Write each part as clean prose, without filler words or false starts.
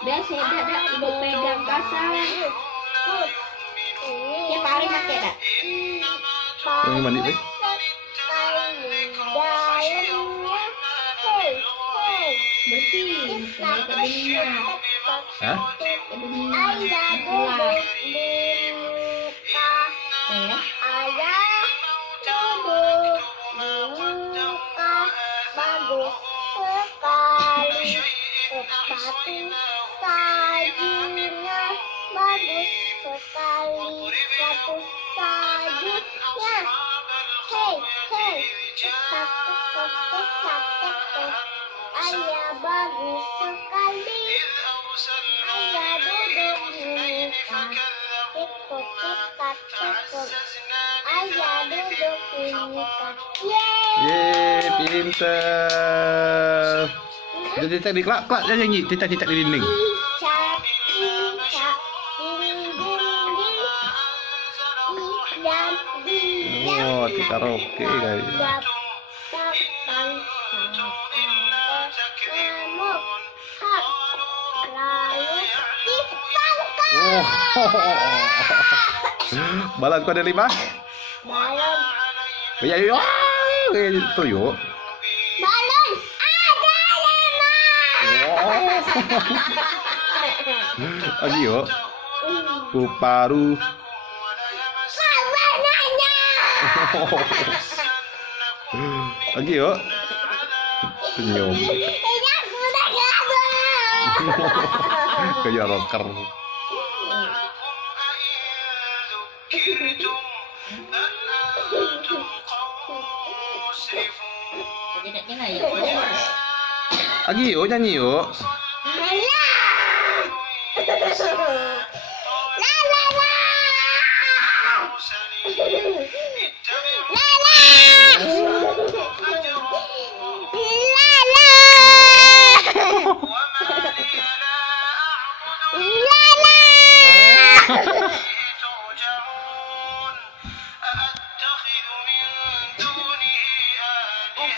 Biasa dah ibu pegang kasar. Ya paling pakai dah. Yang mandi deh. Bersih. Kayak minyak. Hah? Minyak. Pulang. Ayah duduk di muka bagus sekali, sepatu sajunya bagus sekali, sepatu sajunya. Hei, hei, ayah bagus sekali. Ayah duduk di muka, tikuk tikak tikuk. Ayah duduk di muka. Yeay, pinter. Cicak di kelak dia nyanyi cicak-cicak di dinding. Cicak, cicak, ding ding ding. Diam, diam. Oh, di karaoke guys. Dap, dap, bang, ngamuk, hap, lalu dipangkat. Oh. Balon kau ada 5? Balon, Ya yuk. Itu yuk. balon ada 5. Lagi yuk. Kuparu. Warnanya. Lagi yuk. Senyum. Tidak mudah gabung. Kayak rocker. Tidak ya. Lagi yuk nyanyi yuk.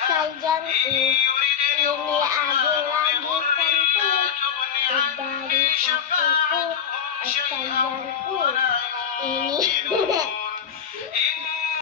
Sajanku, ini aku lagi sentuh dari kakiku. Sajanku, ini